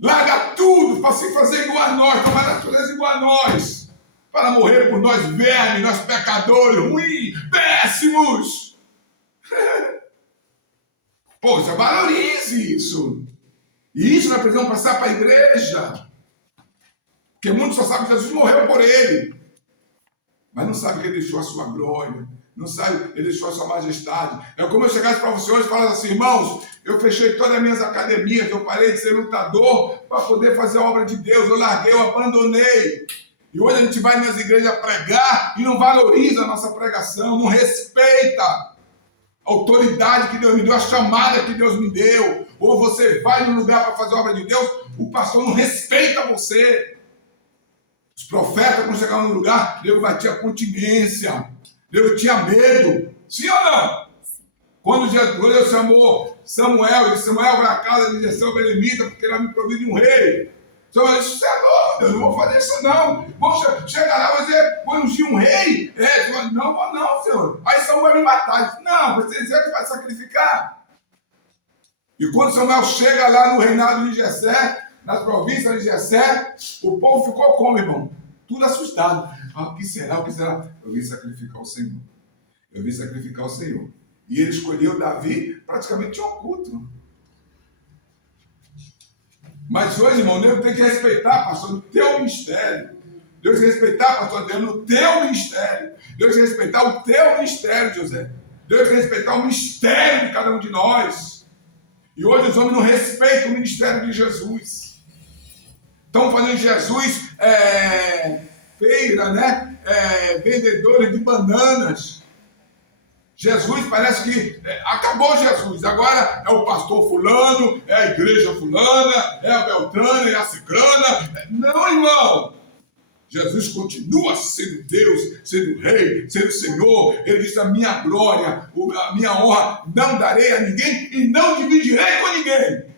Larga tudo para se fazer igual a nós, tomar natureza igual a nós. Para morrer por nós vermes, nós pecadores, ruins, péssimos. Poxa, valorize isso. E isso nós precisamos passar para a igreja. Porque muitos só sabem que Jesus morreu por ele. Mas não sabem que ele deixou a sua glória. Não sabe, ele deixou a sua majestade. É como eu chegasse para você hoje e falasse assim, irmãos, eu fechei todas as minhas academias, eu parei de ser lutador para poder fazer a obra de Deus. Eu larguei, eu abandonei. E hoje a gente vai nas igrejas pregar e não valoriza a nossa pregação, não respeita a autoridade que Deus me deu, a chamada que Deus me deu. Ou você vai num lugar para fazer a obra de Deus, o pastor não respeita você. Os profetas, quando chegavam no lugar, Deus batia continência. Deus tinha medo. Sim ou não? Quando Deus chamou Samuel, e disse, Samuel, vai à casa de Jessé o belemita, porque ele me provide um rei. Samuel disse, você é louco, eu não vou fazer isso não. Vou chegar lá e dizer, vou ungir um rei? Não vou não, senhor. Aí Samuel vai me matar. Ele disse, não, você dizer que vai sacrificar. E quando Samuel chega lá no reinado de Jessé, nas províncias de Jessé, o povo ficou como, irmão? Tudo assustado. O que será? O que será? Eu vim sacrificar o Senhor. Eu vim sacrificar o Senhor. E ele escolheu Davi praticamente oculto. Mas hoje, irmão, Deus tem que respeitar, pastor, no teu ministério. Deus tem que respeitar, pastor Deus, no teu ministério. Deus tem que respeitar o teu ministério, José. Deus tem que respeitar o ministério de cada um de nós. E hoje os homens não respeitam o ministério de Jesus. Estão fazendo Jesus feira, né? Vendedores de bananas. Jesus parece que acabou Jesus. Agora é o pastor fulano, é a igreja fulana, é a beltrana, é a ciclana. Não, irmão. Jesus continua sendo Deus, sendo Rei, sendo Senhor. Ele diz, a minha glória, a minha honra não darei a ninguém e não dividirei com ninguém.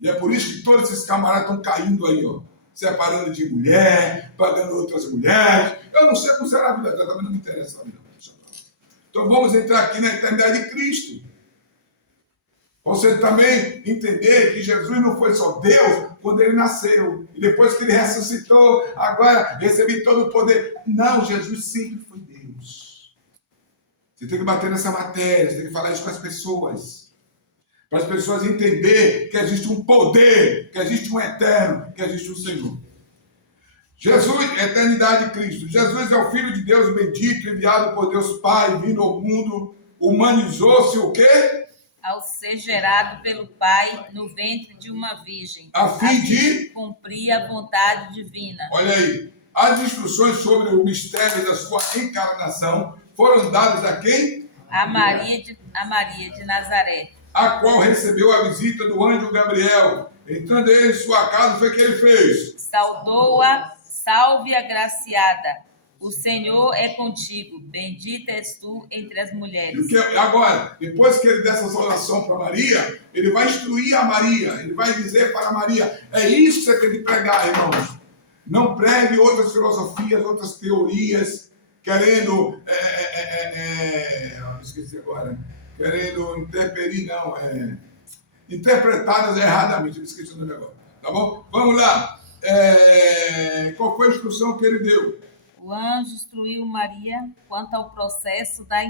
E é por isso que todos esses camaradas estão caindo aí, ó. Separando de mulher, pagando outras mulheres. Eu não sei como será a vida dela, também não me interessa a vida dela. Então vamos entrar aqui na eternidade de Cristo. Você também entender que Jesus não foi só Deus quando ele nasceu. E depois que ele ressuscitou, agora recebi todo o poder. Não, Jesus sempre foi Deus. Você tem que bater nessa matéria, você tem que falar isso com as pessoas. Para as pessoas entenderem que existe um poder, que existe um eterno, que existe um Senhor. Jesus, eternidade de Cristo. Jesus é o Filho de Deus bendito, enviado por Deus Pai, vindo ao mundo, humanizou-se o quê? Ao ser gerado pelo Pai no ventre de uma virgem, a fim de cumprir a vontade divina. Olha aí, as instruções sobre o mistério da sua encarnação foram dadas a quem? A Maria de Nazaré, a qual recebeu a visita do anjo Gabriel. Entrando ele em sua casa, foi o que ele fez? Saudou-a, salve agraciada, o Senhor é contigo, bendita és tu entre as mulheres. Agora, depois que ele der essa saudação para Maria, ele vai instruir a Maria, ele vai dizer para Maria, é isso que você tem que pregar, irmãos. Não pregue outras filosofias, outras teorias, querendo, esqueci agora, querendo interferir, não, interpretadas erradamente, esqueci o nome agora, tá bom? Vamos lá, qual foi a instrução que ele deu? O anjo instruiu Maria quanto ao processo da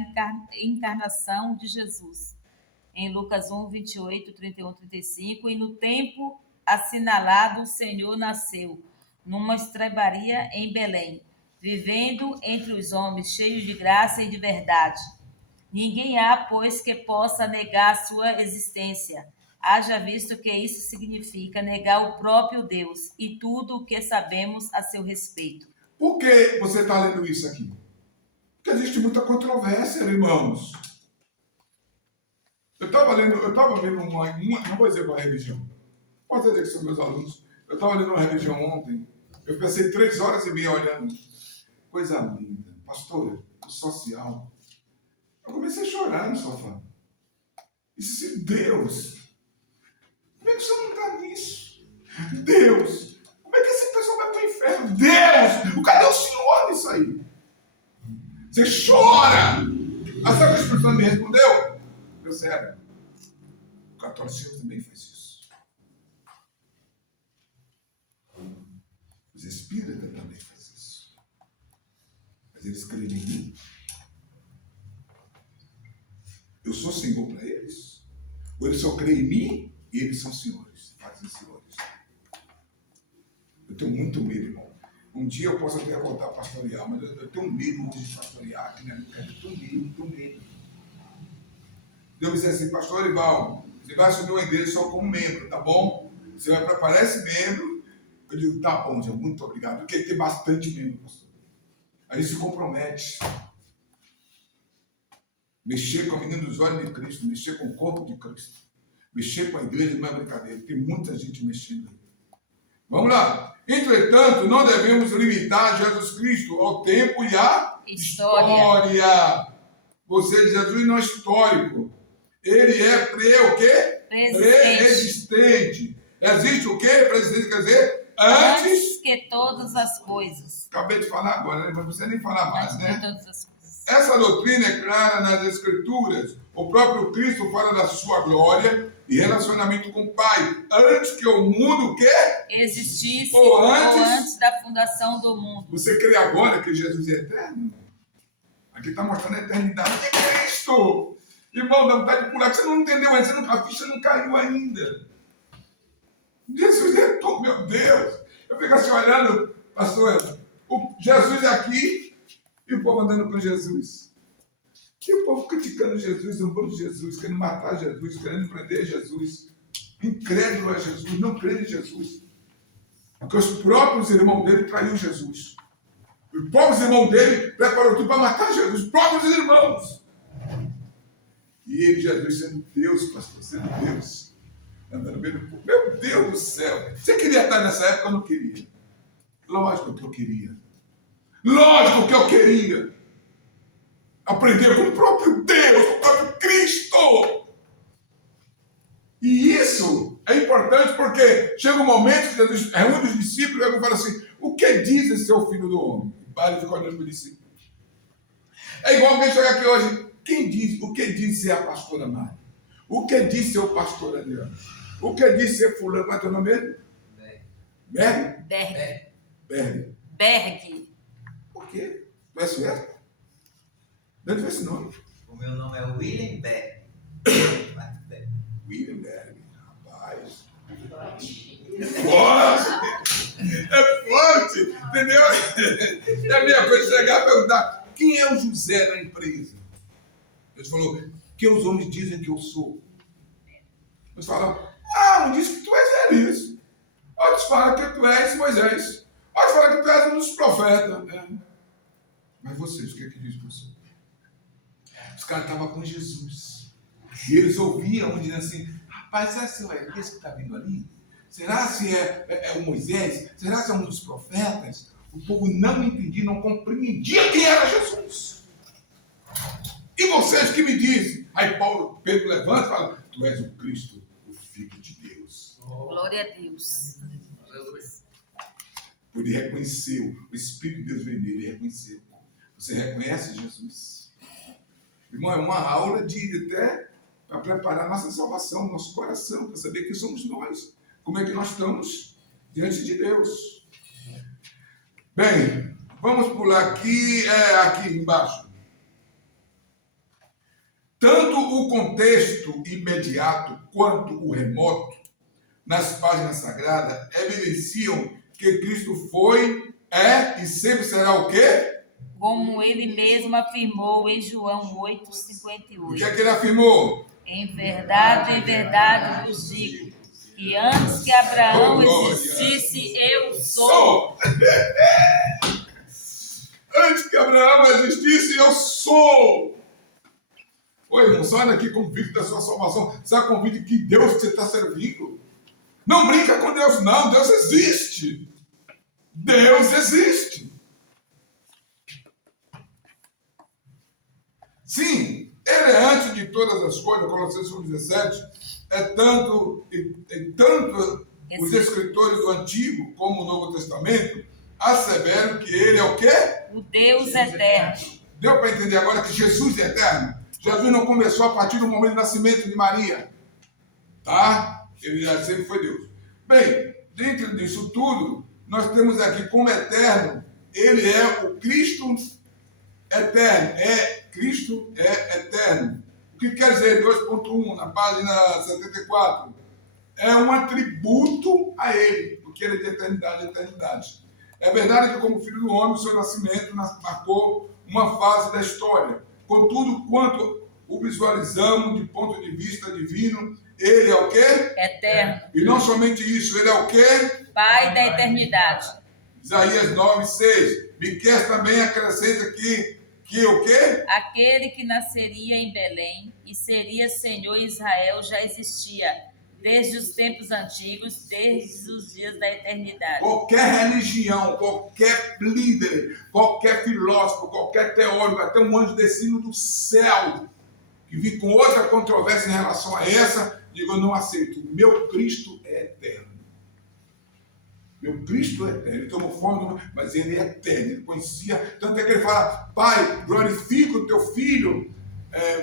encarnação de Jesus. Em Lucas 1, 28, 31, 35, e no tempo assinalado o Senhor nasceu, numa estrebaria em Belém, vivendo entre os homens, cheio de graça e de verdade. Ninguém há, pois, que possa negar a sua existência, haja visto que isso significa negar o próprio Deus e tudo o que sabemos a seu respeito. Por que você está lendo isso aqui? Porque existe muita controvérsia, irmãos. Eu estava vendo não vou dizer qual religião, posso dizer que são meus alunos. Eu estava lendo uma religião ontem, eu passei 3 horas e meia olhando. Coisa linda, pastor, social. Eu comecei a chorar no sofá. E disse, Deus, como é que o senhor não está nisso? Deus, como é que esse pessoal vai para o inferno? Deus, cadê o senhor nisso aí? Você chora. A sabe que a pessoa me respondeu? Meu sério, o catolicismo também faz isso. Os espíritas também fazem isso. Mas eles creem em mim. Eu sou senhor para eles. Ou eles só creem em mim e eles são senhores. Fazem senhores. Eu tenho muito medo, irmão. Um dia eu posso até voltar a pastorear, mas eu tenho medo hoje de pastorear. Eu tenho medo. Deus me disse assim, pastor Orival, você vai assumir uma igreja só como membro, tá bom? Você vai preparar esse membro. Eu digo, tá bom, Zé, muito obrigado. Porque tem bastante membro, pastor. A gente se compromete. Mexer com a menina dos olhos de Cristo, mexer com o corpo de Cristo. Mexer com a igreja não é brincadeira. Tem muita gente mexendo aí. Vamos lá. Entretanto, não devemos limitar Jesus Cristo ao tempo e à história. Você de Jesus não é histórico. Ele é pré-existente. Existe o quê? Pré-existente quer dizer antes que todas as coisas. Acabei de falar agora, né? Não precisa nem falar mais, Antes né? de todas as coisas. Essa doutrina é clara nas Escrituras. O próprio Cristo fala da sua glória e relacionamento com o Pai. Antes que o mundo existisse ou ou antes antes da fundação do mundo. Você crê agora que Jesus é eterno? Aqui está mostrando a eternidade de Cristo. Irmão, dá vontade de pular, que você não entendeu ainda, a ficha não caiu ainda. Jesus é tudo, meu Deus. Eu fico assim olhando, pastor, Jesus é aqui e o povo andando com Jesus. E o povo criticando Jesus, zombando Jesus, querendo matar Jesus, querendo prender Jesus. Incrédulo a Jesus, não crê em Jesus. Porque os próprios irmãos dele traiu Jesus. Os próprios irmãos dele prepararam tudo para matar Jesus. Os próprios irmãos. E ele, Jesus, sendo Deus, pastor, sendo Deus. Andando no meio do povo. Meu Deus do céu. Você queria estar nessa época? Eu não queria. Lógico que eu queria. Lógico que eu queria. Aprender com o próprio Deus, com o próprio Cristo. E isso é importante porque chega um momento que Jesus reúne os discípulos e fala assim, o que diz esse seu filho do homem? E para de ficar olhando para o discípulo. É igual alguém chegar aqui hoje, o que diz ser a pastora Mari? O que diz ser o pastor Adriano? O que diz ser fulano? Qual é o teu nome mesmo? Berg. Berg. Por quê? Tu é sueco? De onde foi esse nome? O meu nome é William Berg. William Berg, rapaz. É forte, entendeu? É a minha coisa chegar e perguntar, quem é o José na empresa? Ele falou, que os homens dizem que eu sou. Eles falam, um diz que tu és Elias. Outros falam que tu és Moisés. Outros falam que tu és um dos profetas. Mas vocês, o que é que diz você? Os caras estavam com Jesus. E eles ouviam, dizendo assim, rapaz, será que é o Elias que está vindo ali? Será se é o Moisés? Será se é um dos profetas? O povo não entendia, não compreendia quem era Jesus. E vocês que me dizem? Aí Pedro levanta e fala, tu és o Cristo, o Filho de Deus. Glória a Deus. Por ele reconheceu, o Espírito de Deus veio nele e reconheceu. Você reconhece Jesus? Irmão, é uma aula de até para preparar nossa salvação, nosso coração, para saber quem somos nós. Como é que nós estamos diante de Deus. Bem, vamos pular aqui embaixo. Tanto o contexto imediato quanto o remoto, nas páginas sagradas, evidenciam que Cristo foi, é e sempre será o quê? Como ele mesmo afirmou em João 8,58. O que é que ele afirmou? Em verdade vos digo, que antes que Abraão existisse, eu sou. Antes que Abraão existisse, eu sou. Oi, irmão, sai daqui convicto da sua salvação. Sai convicto que Deus que você está servindo. Não brinca com Deus, não. Deus existe. Deus existe. Sim, ele é antes de todas as coisas, Colossenses 1,17, tanto os escritores do Antigo como o Novo Testamento asseveram que ele é o quê? O Deus eterno. Deu para entender agora que Jesus é eterno? Jesus não começou a partir do momento do nascimento de Maria. Tá? Ele já sempre foi Deus. Bem, dentro disso tudo, nós temos aqui como eterno, ele é o Cristo eterno. Cristo é eterno. O que quer dizer 2.1 na página 74? É um atributo a ele, porque ele é de eternidade a eternidade. É verdade que como filho do homem, o seu nascimento marcou uma fase da história. Contudo, quanto o visualizamos de ponto de vista divino, ele é o quê? Eterno. E não somente isso, ele é o quê? Pai da eternidade. Isaías 9:6. Miqueias também acrescenta aqui que o quê? Aquele que nasceria em Belém e seria Senhor em Israel já existia, desde os tempos antigos, desde os dias da eternidade. Qualquer religião, qualquer líder, qualquer filósofo, qualquer teórico, até um anjo descendo do céu, que vir com outra controvérsia em relação a essa, digo, eu não aceito. Meu Cristo é eterno. Meu Cristo é eterno. Ele tomou forma, mas ele é eterno. Ele conhecia. Tanto é que ele fala, Pai, glorifica o teu filho,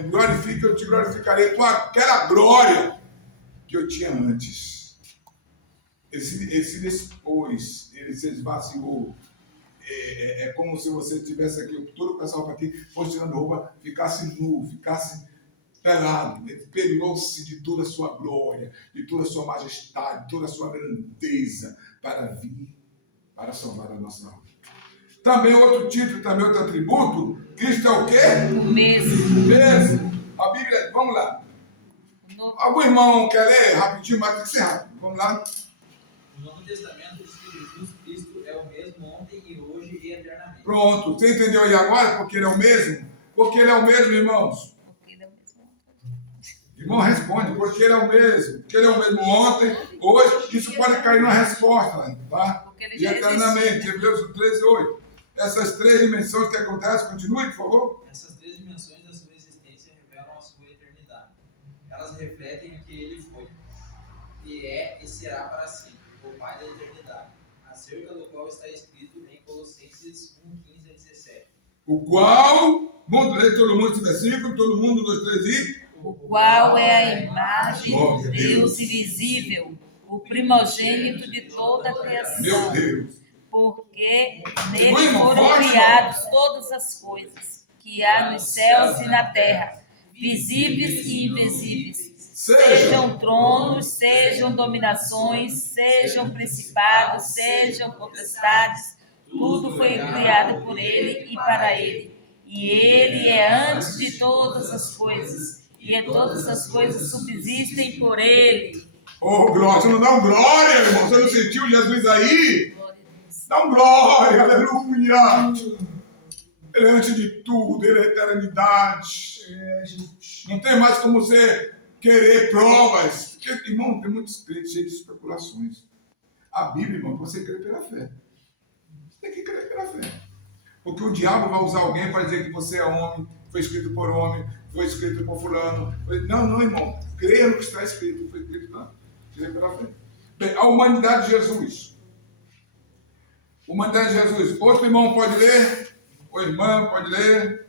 glorifica, eu te glorificarei. Tu aquela glória que eu tinha antes. Ele se dispôs, ele se esvaziou. É como se você tivesse aqui, todo o pessoal para aqui, fosse tirando roupa, ficasse nu, ficasse pelado. Ele pelou-se de toda a sua glória, de toda a sua majestade, de toda a sua grandeza, para vir, para salvar a nossa alma. Também outro título, também outro atributo, Cristo é o quê? O mesmo. O mesmo. A Bíblia, vamos lá. Algum irmão quer ler rapidinho, mas tem que ser rápido. Vamos lá. No Novo Testamento diz que Jesus Cristo é o mesmo ontem e hoje e eternamente. Pronto. Você entendeu aí agora porque ele é o mesmo? Porque ele é o mesmo, irmãos. Irmão, responde, porque ele é o mesmo. Porque ele é o mesmo ontem, hoje. Isso pode cair numa resposta, tá? E eternamente. Hebreus 13:8. Essas três dimensões que acontecem, continue, por favor. Essas três dimensões da sua existência revelam a sua eternidade. Elas refletem o que ele foi, e é e será para sempre, o Pai da eternidade, acerca do qual está escrito em Colossenses 1:15-17. O qual, vamos ler todo mundo esse versículo, todo mundo, 2, 3 e... O qual é a imagem de Deus invisível, o primogênito de toda a criação. Meu Deus. Porque nele foram criadas todas as coisas que há nos céus e na terra, visíveis e invisíveis. Sejam tronos, sejam dominações, sejam principados, sejam potestades, tudo foi criado por ele e para ele. E ele é antes de todas as coisas, e todas as coisas subsistem por ele. Oh, glória! Você não dá um glória, irmão? Você não sentiu Jesus aí? Dá um glória, aleluia! Ele é antes de tudo, ele é eternidade. Não tem mais como você querer provas. Porque, irmão, tem muitos crentes cheios de especulações. A Bíblia, irmão, você crê pela fé. Você tem que crer pela fé. Porque o diabo vai usar alguém para dizer que você é homem, foi escrito por homem, foi escrito por fulano. Não, irmão. Creia no que está escrito. Foi escrito pela fé. Bem, a humanidade de Jesus. Humanidade de Jesus. Outro irmão pode ler? Ou irmã pode ler?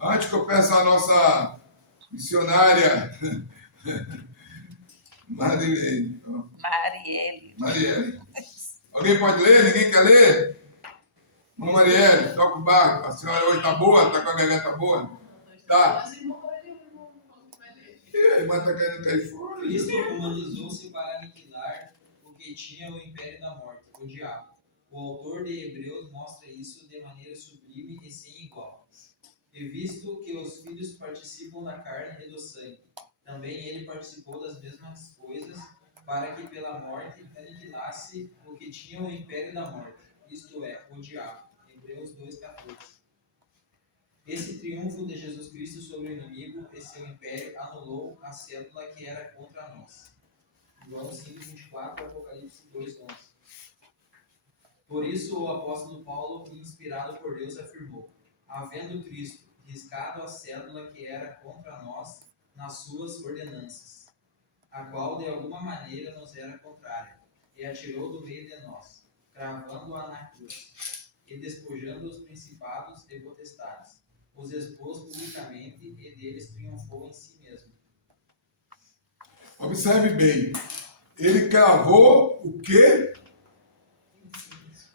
Antes que eu peça a nossa missionária Marielle. Alguém pode ler? Ninguém quer ler? Marielle, toca o barco. A senhora hoje está boa? Está com a garganta boa? Tá. E a irmã está querendo cair fora? Cristo humanizou-se para aniquilar o que tinha o império da morte, o diabo. O autor de Hebreus mostra isso de maneira sublime e sem igual. E visto que os filhos participam da carne e do sangue, também ele participou das mesmas coisas, para que pela morte aniquilasse o que tinha o império da morte, isto é, o diabo. Hebreus 2:14. Esse triunfo de Jesus Cristo sobre o inimigo e seu império anulou a célula que era contra nós. João 5:24, Apocalipse 2:11. Por isso o apóstolo Paulo, inspirado por Deus, afirmou: havendo Cristo riscado a célula que era contra nós nas suas ordenanças, a qual de alguma maneira nos era contrária, e atirou do meio de nós, cravando-a na cruz, e despojando os principados e potestades, os expôs publicamente e deles triunfou em si mesmo. Observe bem. Ele cravou o quê?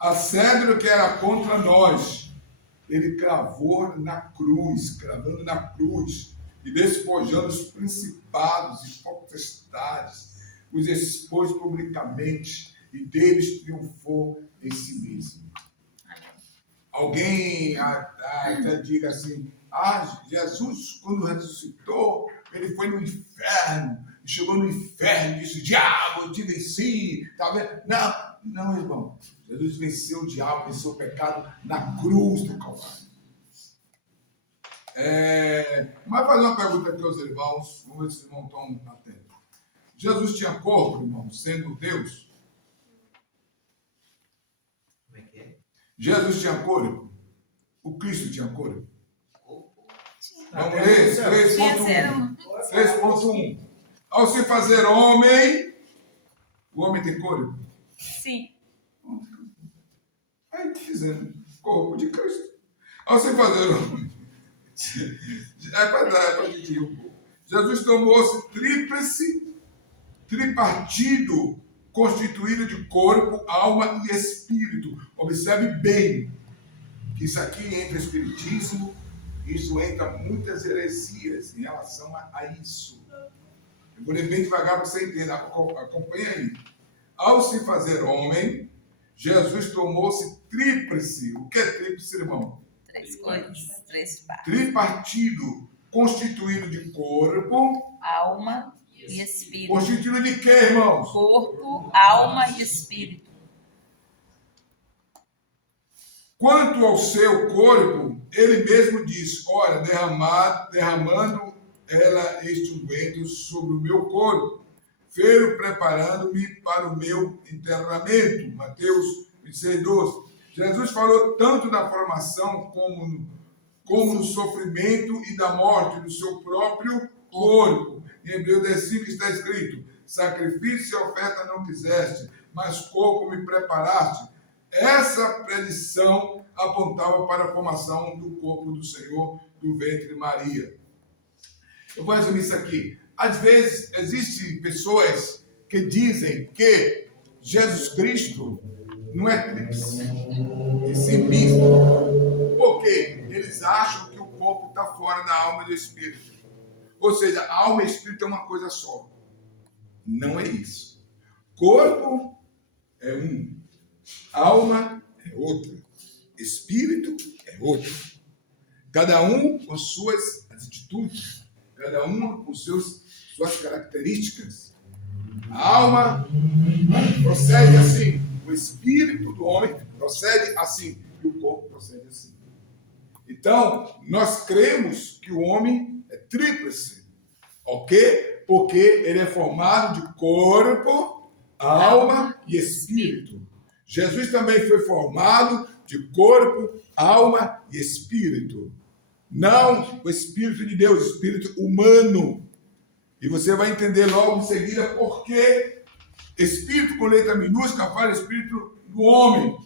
A cédula que era contra nós, ele cravou na cruz, cravando na cruz, e despojando os principados e potestades, os expôs publicamente, e deles triunfou em si mesmo. Alguém até diga assim, Jesus, quando ressuscitou, ele foi no inferno, chegou no inferno e disse, diabo, eu te venci, tá vendo? Não, irmão, Jesus venceu o diabo, venceu o pecado na cruz do Calvário. Mas fazer uma pergunta aqui aos irmãos, vamos ver se os irmãos estão atentos. Jesus tinha corpo, irmão, sendo Deus? Como é que é? Jesus tinha corpo? O Cristo tinha corpo? Vamos ler 3.1. 3.1. Ao se fazer homem, o homem tem corpo? Sim. Aí dizendo, corpo de Cristo. Ao se fazer homem, para dizer um pouco. Jesus tomou-se tríplice, tripartido, constituído de corpo, alma e espírito. Observe bem que isso aqui entra espiritismo, isso entra muitas heresias em relação a isso. Eu vou ler bem devagar para você entender, acompanha aí. Ao se fazer homem, Jesus tomou-se tríplice. O que é tríplice, irmão? 3 coisas, 3 partes. Tripartido, constituído de corpo. Alma e espírito. Constituído de quê, irmãos? Corpo, alma e espírito. Quanto ao seu corpo, ele mesmo diz, olha, derramando ela este unguento sobre o meu corpo, fero preparando-me para o meu enterramento. Mateus 26:12. Jesus falou tanto da formação como no sofrimento e da morte do seu próprio corpo. Em Hebreus 10:5 está escrito, sacrifício e oferta não quiseste, mas corpo me preparaste. Essa predição apontava para a formação do corpo do Senhor do ventre de Maria. Eu vou resumir isso aqui. Às vezes, existem pessoas que dizem que Jesus Cristo não é tríplice, e sim misto. Por quê? Eles acham que o corpo está fora da alma e do espírito. Ou seja, a alma e o espírito é uma coisa só. Não é isso. Corpo é um. Alma é outra, espírito é outro. Cada um com suas atitudes, cada um com suas características. A alma procede assim, o espírito do homem procede assim e o corpo procede assim. Então, nós cremos que o homem é tríplice, ok? Porque ele é formado de corpo, alma e espírito. Jesus também foi formado de corpo, alma e espírito. Não o espírito de Deus, o espírito humano. E você vai entender logo em seguida por que espírito com letra minúscula fala espírito do homem.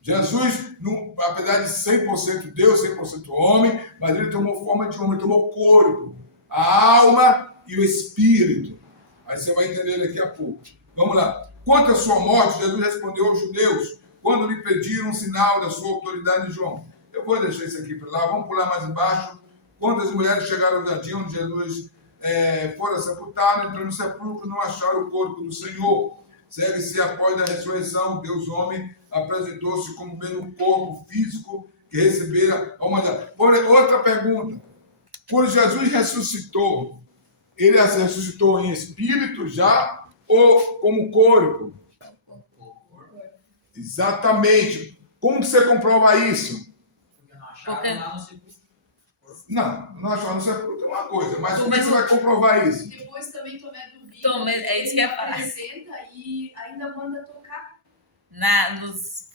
Jesus, apesar de 100% Deus, 100% homem, mas ele tomou forma de homem, ele tomou corpo, a alma e o espírito. Aí você vai entender daqui a pouco. Vamos lá. Quanto à sua morte, Jesus respondeu aos judeus, quando lhe pediram um sinal da sua autoridade em João. Eu vou deixar isso aqui para lá, vamos pular mais embaixo. Quando as mulheres chegaram ao jardim onde Jesus fora sepultado, entrou no sepulcro, não acharam o corpo do Senhor. Segue-se após a ressurreição, Deus homem apresentou-se como mesmo corpo físico que recebera a humanidade. Outra pergunta. Quando Jesus ressuscitou, ele ressuscitou em espírito já ou como corpo? Exatamente. Como que você comprova isso? Porque não acharam lá no sepulcro. Não acharam no sepulcro é uma coisa, mas como é que você vai comprovar isso? Depois também Tomé duvida. Tomé, é isso que eu ia falar. Apresenta e ainda manda tocar. Nos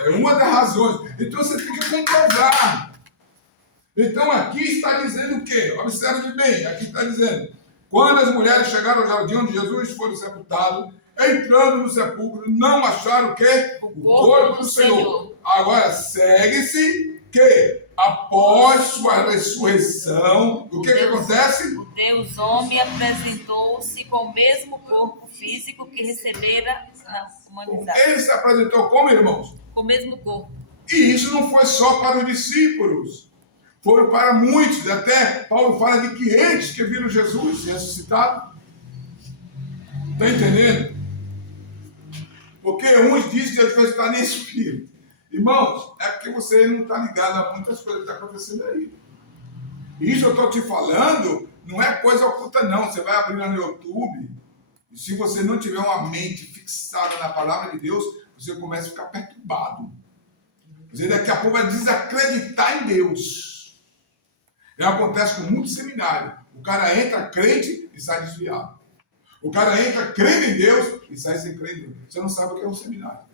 É uma das razões. Então você tem que comprovar. Então aqui está dizendo o quê? Observe bem, aqui está dizendo, quando as mulheres chegaram ao jardim onde Jesus foi sepultado, entrando no sepulcro, não acharam o quê? O corpo do Senhor. Agora segue-se que após sua ressurreição, o que acontece? Deus, homem, apresentou-se com o mesmo corpo físico que recebera na humanidade. Ele se apresentou como, irmãos? Com o mesmo corpo. E isso não foi só para os discípulos. Foram para muitos. Até Paulo fala de 500 que viram Jesus ressuscitado. Está entendendo? Porque uns dizem que Jesus está em espírito. Irmãos, é porque você não está ligado a muitas coisas que estão acontecendo aí. Isso eu estou te falando, não é coisa oculta não. Você vai abrir no YouTube, e se você não tiver uma mente fixada na palavra de Deus, você começa a ficar perturbado. Você daqui a pouco vai desacreditar em Deus. E acontece com muito seminário. O cara entra crente e sai desviado. O cara entra crendo em Deus e sai sem crer em Deus. Você não sabe o que é um seminário.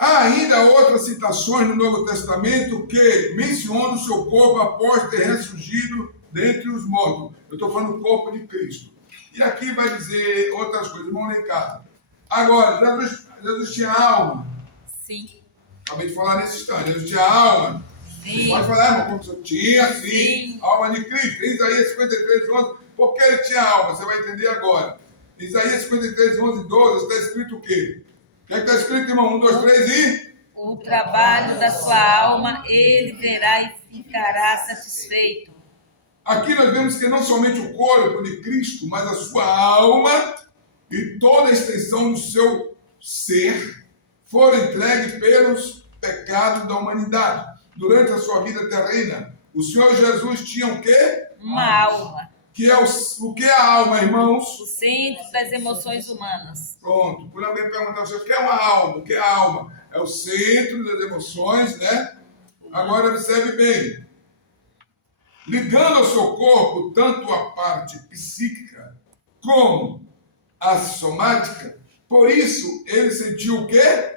Há ainda outras citações no Novo Testamento que mencionam o seu corpo após ter ressurgido dentre os mortos. Eu estou falando do corpo de Cristo. E aqui vai dizer outras coisas. Vamos lá em casa. Agora, Jesus tinha alma. Sim. Acabei de falar nesse instante. Jesus tinha alma. Sim. Pode falar, irmão, como você tinha, sim. Sim. Alma de Cristo. Em Isaías 53, 11. Por que ele tinha alma? Você vai entender agora. Em Isaías 53, 11 e 12, está escrito o quê? O que é que está escrito, irmão? 1, 2, 3 e... O trabalho da sua alma ele verá e ficará satisfeito. Aqui nós vemos que não somente o corpo de Cristo, mas a sua alma e toda a extensão do seu ser foram entregues pelos pecados da humanidade. Durante a sua vida terrena, o Senhor Jesus tinha o quê? Uma alma. Que é o que é a alma, irmãos? O centro das emoções humanas. Pronto. Quando alguém perguntar você, o que é uma alma? O que é a alma? É o centro das emoções, né? Agora observe bem. Ligando ao seu corpo tanto a parte psíquica como a somática, por isso ele sentiu o quê?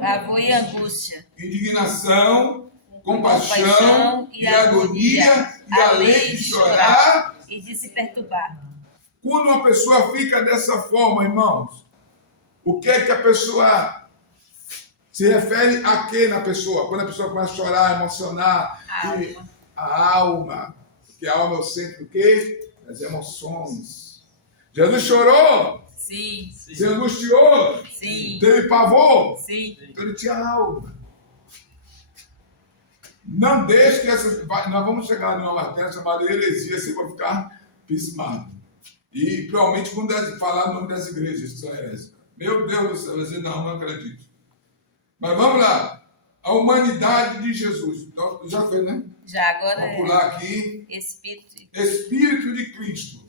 Pavor e angústia. Indignação, compaixão e agonia, e além de chorar. E de se perturbar. Quando uma pessoa fica dessa forma, irmãos, o que é que a pessoa se refere a quê na pessoa? Quando a pessoa começa a chorar, emocionar, a alma, porque a alma é o centro do quê? Das emoções. Jesus chorou? Sim. Se angustiou? Sim. Teve pavor? Sim. Então ele tinha alma. Não deixe que essas... Nós vamos chegar numa matéria chamada heresia, você vai ficar pismado. E provavelmente quando falar o nome das igrejas que são herésicas. Meu Deus do céu, você não acredito. Mas vamos lá. A humanidade de Jesus. Então, já foi, né? Já agora Vamos pular aqui. Espírito de... Espírito de Cristo.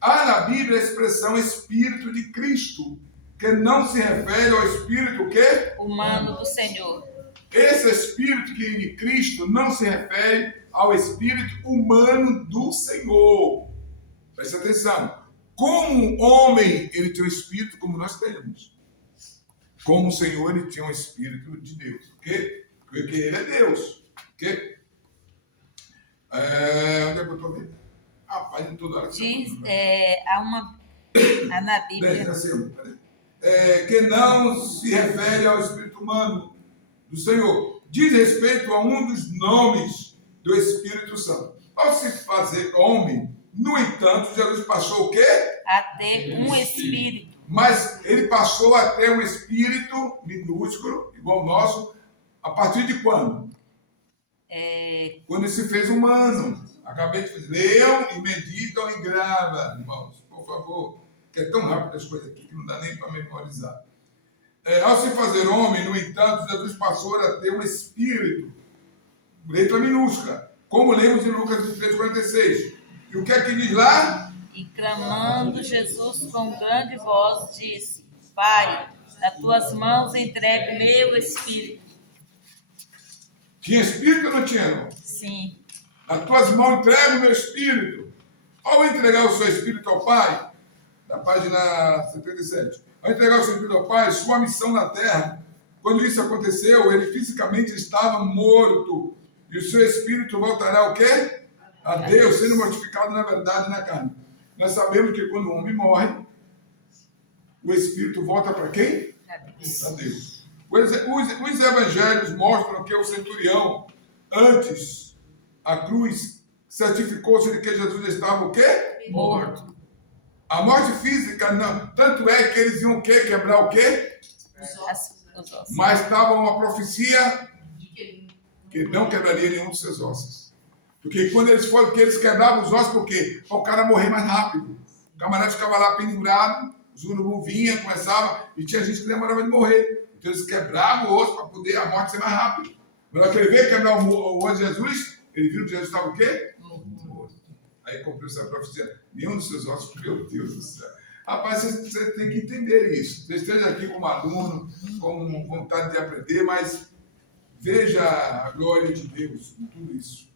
Há na Bíblia a expressão Espírito de Cristo, que não se refere ao Espírito o quê? humano do Senhor. Esse Espírito que de Cristo não se refere ao Espírito humano do Senhor. Preste atenção. Como homem, ele tinha um Espírito como nós temos. Como o Senhor, ele tinha um Espírito de Deus. Ok? Porque ele é Deus. Ok? Onde é que eu estou vendo? Rapaz, em toda hora. Diz, há na Bíblia. Que não se refere ao Espírito humano do Senhor. Diz respeito a um dos nomes do Espírito Santo. Ao se fazer homem, no entanto, Jesus passou o quê? A ter um Espírito. Mas ele passou a ter um Espírito minúsculo, igual ao nosso, a partir de quando? Quando ele se fez humano. Acabei de dizer, leiam e meditam e gravam, irmãos, por favor. Que é tão rápido as coisas aqui que não dá nem para memorizar. Ao se fazer homem, no entanto, Jesus passou a ter um Espírito, letra minúscula, como lemos em Lucas 23:46. E o que é que diz lá? E clamando Jesus com grande voz, disse: Pai, nas tuas mãos entrego meu Espírito. Tinha Espírito ou não tinha, irmão? Sim. Nas tuas mãos entrego meu Espírito. Ao entregar o seu Espírito ao Pai, na página 77, ao entregar o seu Espírito ao Pai, sua missão na terra, quando isso aconteceu, ele fisicamente estava morto, e o seu Espírito voltará ao quê? A Deus, sendo mortificado na verdade na carne. Nós sabemos que quando o homem morre, o Espírito volta para quem? A Deus. Os evangelhos mostram que o centurião Antes, a cruz certificou-se de que Jesus estava o quê? Morto. A morte física, não. Tanto é que eles iam o quê? Quebrar o quê? Os ossos. Mas estava uma profecia De que ele que não quebraria nenhum dos seus ossos. Porque quando eles foram, que eles quebravam os ossos, por quê? Para o cara morrer mais rápido. O camarada ficava lá pendurado, os urubus vinham, começava, e tinha gente que demorava de morrer. Então eles quebravam o osso para poder a morte ser mais rápida. Mas aquele veio quebrar o osso de Jesus, ele viu que Jesus estava o quê? Morto. Aí cumpriu-se a profecia. Nenhum dos seus ossos, meu Deus do céu. Rapaz, você tem que entender isso. Você esteja aqui como aluno, com vontade de aprender, mas veja a glória de Deus em tudo isso.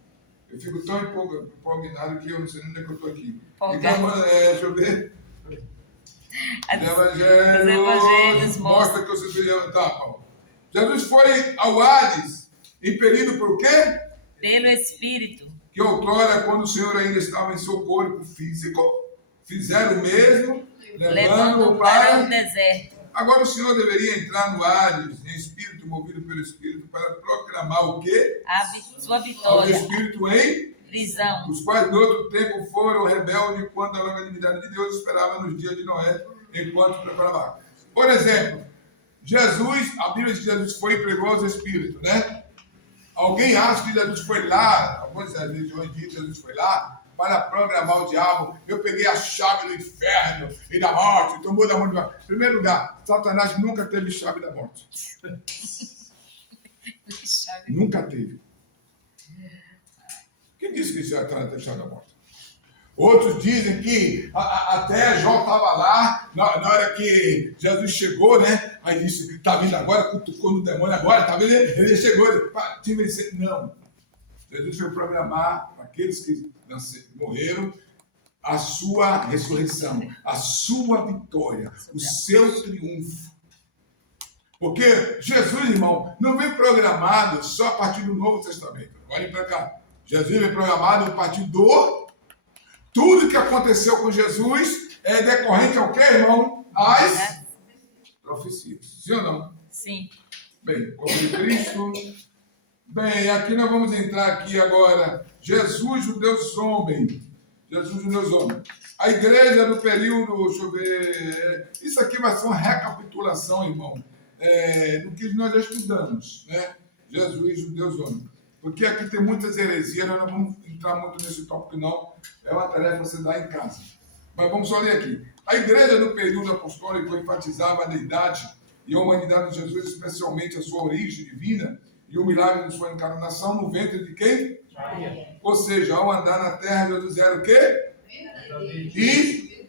Eu fico tão empolgado que eu não sei nem onde é que eu estou aqui. Então, deixa eu ver. Os evangelhos mostra que você seria. Tá, Paulo. Jesus foi ao Hades, impelido por quê? Pelo Espírito. Que outrora, quando o Senhor ainda estava em seu corpo físico, fizeram o mesmo, levando-o para o para. deserto. Agora o Senhor deveria entrar no Hades, em espírito, movido pelo Espírito, para proclamar o quê? Sua Ao vitória. Espírito em Visão. os quais no outro tempo foram rebeldes quando a longanimidade de Deus esperava nos dias de Noé, enquanto preparava. Por exemplo, Jesus, a Bíblia diz que Jesus foi e pregou aos Espíritos, né? Alguém acha que Jesus foi lá, algumas religiões dizem que Jesus foi lá para programar o diabo. Eu peguei a chave do inferno e da morte, tomou da mão de Deus. Em primeiro lugar, Satanás nunca teve chave da morte. Nunca teve. Quem disse que Satanás teve chave da morte? Outros dizem que até Jó estava lá, na hora que Jesus chegou, né? Aí disse, está vindo agora, cutucou no demônio agora, está vendo? Ele chegou, ele te vencer. Não. Jesus foi programar para aqueles que morreram a sua ressurreição, a sua vitória, o seu triunfo. Porque Jesus, irmão, não vem programado só a partir do Novo Testamento. Olhem para cá. Jesus vem programado a partir do... Tudo que aconteceu com Jesus é decorrente ao quê, irmão? As profecias. Sim ou não? Sim. Bem, como de Cristo. Bem, aqui nós vamos entrar aqui agora. Jesus, o Deus homem. Jesus, o Deus homem. A igreja do período, deixa eu ver. Isso aqui vai ser uma recapitulação, irmão, do que nós já estudamos, né? Jesus, o Deus homem. Porque aqui tem muitas heresias, nós não vamos entrar muito nesse tópico, não. É uma tarefa você dar em casa. Mas vamos só ler aqui. A igreja do período apostólico enfatizava a deidade e a humanidade de Jesus, especialmente a sua origem divina e o milagre de sua encarnação no ventre de quem? Maria. Ou seja, ao andar na terra, Jesus era o quê? E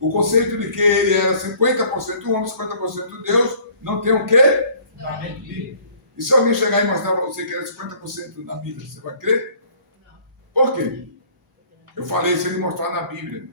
o conceito de que ele era 50% homem, 50% Deus, não tem o quê? Fundamento bíblico. E se alguém chegar e mostrar para você que era 50% na Bíblia, você vai crer? Não. Por quê? Eu falei se ele mostrar na Bíblia.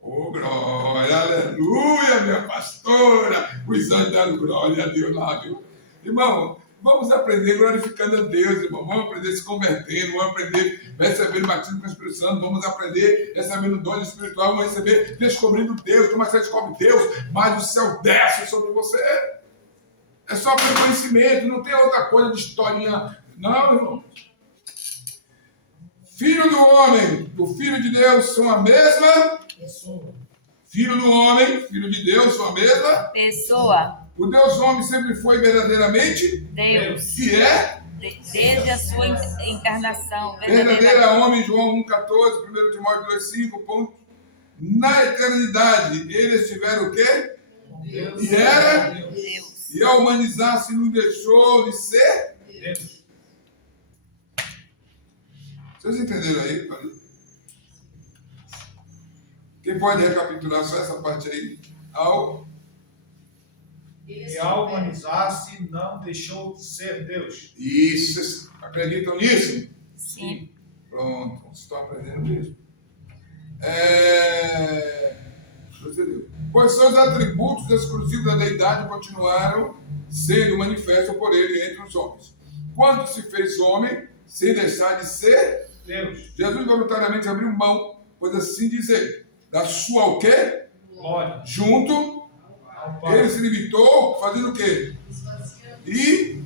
Oh, glória, aleluia, minha pastora. Os anjos deram glória a Deus lá, viu? Irmão, vamos aprender glorificando a Deus, irmão. Vamos aprender se convertendo, vamos aprender recebendo batismo com o Espírito Santo, vamos aprender recebendo dons espirituais, vamos receber descobrindo Deus. Como você descobre Deus, mas o céu desce sobre você. É só pelo conhecimento, não tem outra coisa de historinha. Não, irmão. Filho do homem, do Filho de Deus são a mesma Pessoa. Filho do homem, Filho de Deus são a mesma Pessoa. O Deus homem sempre foi verdadeiramente Deus. que é Desde a sua encarnação. verdadeira homem, João 1,14, 1 Timóteo 2,5, ponto. Na eternidade, eles tiveram o quê? Deus. E era? Deus. E ao humanizar-se não deixou de ser? Deus. Vocês entenderam aí? Quem pode recapitular só essa parte aí? E ao humanizar-se, não deixou de ser Deus. Isso, vocês acreditam nisso? Sim. Pronto, vocês estão aprendendo mesmo. Pois seus atributos exclusivos da deidade continuaram sendo manifestos por ele entre os homens. Quando se fez homem, sem deixar de ser Deus. Jesus voluntariamente abriu mão, pois assim dizer, da sua o quê? Glória. Junto, Ao Pai. ele se limitou fazendo o quê? E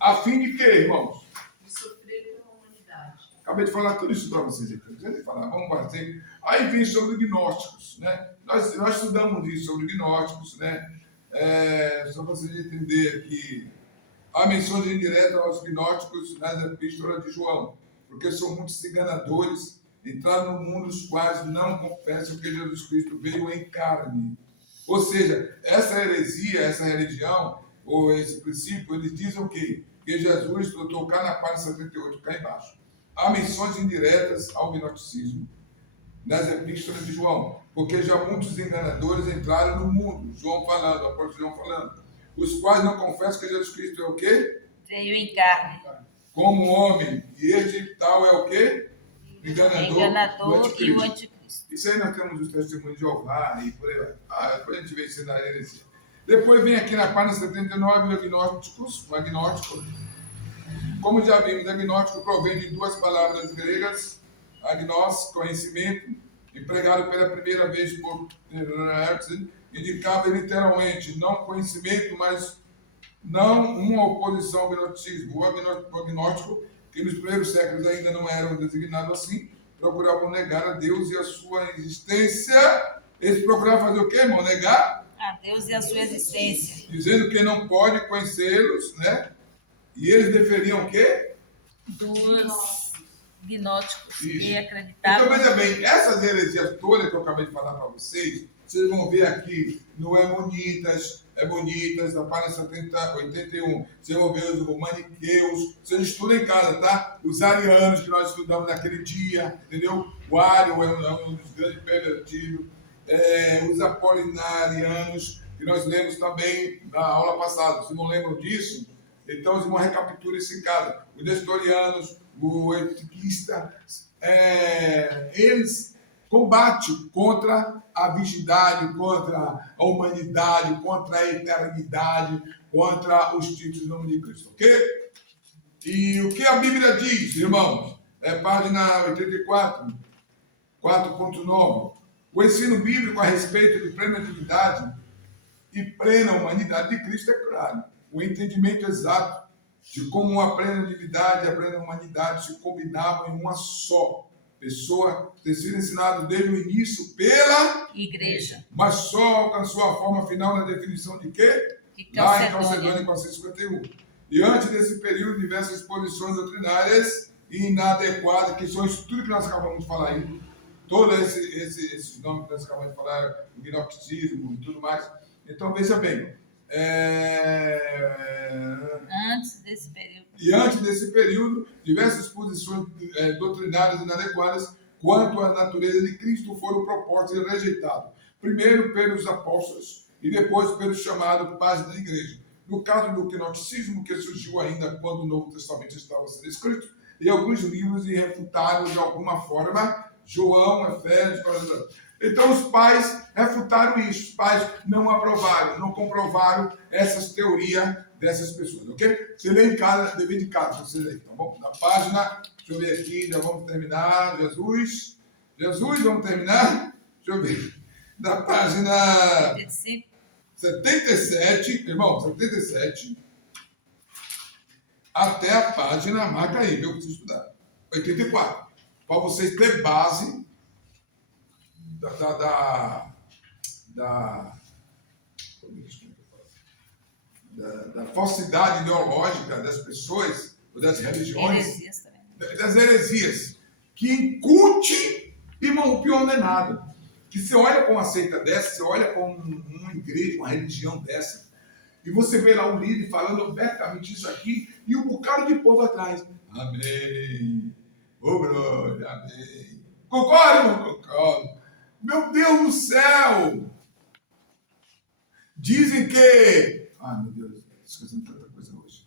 A fim de quê, irmãos? De sofrer pela humanidade. Acabei de falar tudo isso para vocês aqui. Deixa eu falar, vamos fazer. Aí vem sobre gnósticos, né? Nós estudamos isso sobre gnósticos, né? Só para vocês entenderem aqui. Há menções indiretas aos gnósticos nas epístolas de João, porque são muitos enganadores, entraram no mundo os quais não confessam que Jesus Cristo veio em carne. Ou seja, essa heresia, essa religião, ou esse princípio, eles dizem o quê? Que Jesus, estou tocar na página 78, cá embaixo. Há menções indiretas ao gnosticismo nas epístolas de João, porque já muitos enganadores entraram no mundo. João falando, o apóstolo João falando, os quais não confessam que Jesus Cristo é o quê? Veio em carne. Como homem. E este tal é o quê? Enganador e o anticristo. Isso aí nós temos os testemunhos de Jeová e por aí vai. Depois a gente vê isso na heresia. Depois vem aqui na página 79 o agnóstico. Como já vimos, agnóstico provém de duas palavras gregas, agnos, conhecimento, empregado pela primeira vez por Herzl, indicava literalmente não conhecimento, mas não uma oposição ao gnosticismo. O agnóstico, que nos primeiros séculos ainda não eram designados assim, procuravam negar a Deus e a sua existência. Eles procuravam fazer o quê, irmão? Negar A Deus e a sua existência. dizendo que não pode conhecê-los, né? E eles deferiam o quê? Dos gnósticos Isso. que Então, acreditavam. veja bem, essas heresias todas que eu acabei de falar para vocês, vocês vão ver aqui no Emonitas, na página 81, vocês vão ver os maniqueus, vocês estudam em casa, tá? Os arianos que nós estudamos naquele dia, entendeu? O Ario é um dos grandes pervertidos, os apolinarianos, que nós lemos também na aula passada, vocês não lembram disso? Então, os irmãos recapitulam isso em casa. Os nestorianos, o etiquista, eles combatem contra a virgindade, contra a humanidade, contra a eternidade, contra os títulos do nome de Cristo, ok? E o que a Bíblia diz, irmãos? Página 84, 4.9. O ensino bíblico a respeito de plena divindade e plena humanidade de Cristo é claro. O entendimento exato de como a plena divindade e a plena humanidade se combinavam em uma só pessoa tem sido ensinado desde o início pela Igreja. mas só alcançou a forma final na definição de quê? De Lá em Calcedônia. Calcedônia, 451. E antes desse período, diversas posições doutrinárias inadequadas, que são isso tudo que nós acabamos de falar aí, todos esses nomes que nós acabamos de falar, o gnosticismo e tudo mais. Então, veja bem, Antes desse período. e antes desse período, diversas posições doutrinárias inadequadas quanto à natureza de Cristo foram propostas e rejeitadas. Primeiro pelos apóstolos e depois pelos chamados pais da igreja. No caso do gnosticismo, que surgiu ainda quando o Novo Testamento estava sendo escrito, e alguns livros refutaram de alguma forma João, Efésios, então os pais refutaram isso, os pais não aprovaram, não comprovaram essas teorias dessas pessoas, ok? Você lê em casa, dever de casa, você lê, tá bom? Na página, deixa eu ver aqui, já vamos terminar, Jesus, vamos terminar? Deixa eu ver, na página 77, irmão, 77, até a página, marca aí, viu, que você estudar, 84, para vocês ter base da falsidade ideológica das pessoas, das religiões, Heresias também. das heresias, que incute, irmão, o pior não é nada. Que você olha para uma seita dessa, você olha para uma igreja, uma religião dessa, e você vê lá um líder falando abertamente isso aqui, e um bocado de povo atrás. Amém. Ô, brother, amém. Concorda, não concordo? Meu Deus do céu! Dizem que... Ai, meu Deus, esquecendo tanta coisa hoje.